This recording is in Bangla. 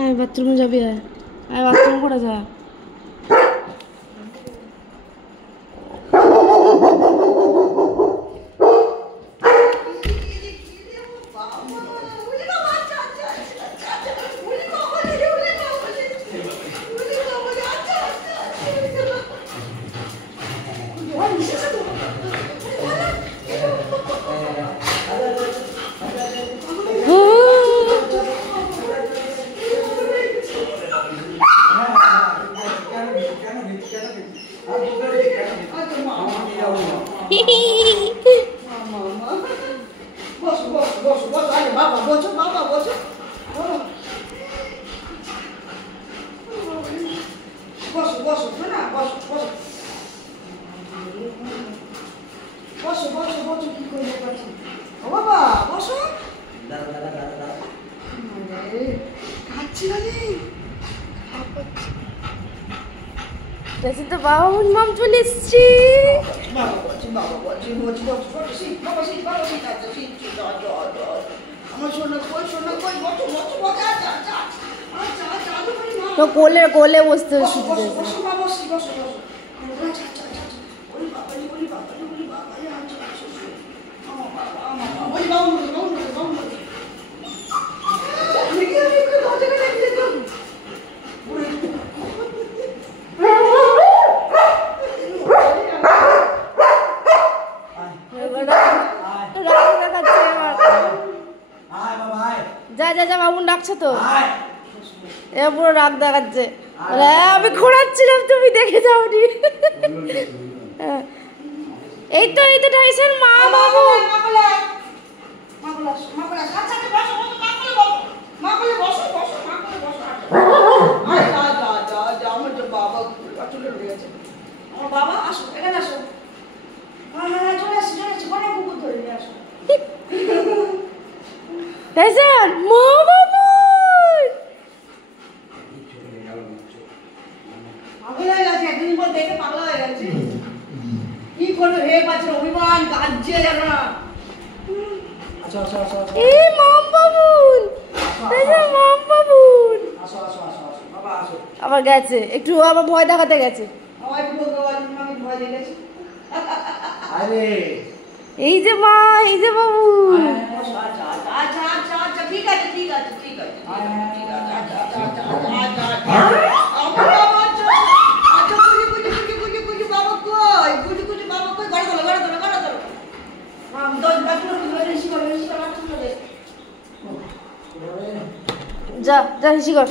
আয় বাথরুমে যাবি, আয় আয় বাথরুম করে যা। তো বাবা মাম চলে এসছি। কোলে কোলে বসতে যা যা যা, বাবুন ডাকছে তো, এ পুরো রাগ দেখাচ্ছে। আমি ঘোরাচ্ছিলাম, তুমি দেখে যাওনি। এই তো টাইসন মা বাবু। টাইসন মা বাবু আবার গেছে একটু, আবার ভয় দেখাতে গেছে। এই যে মা, এই যে বাবু। যা যা, হিসি কর।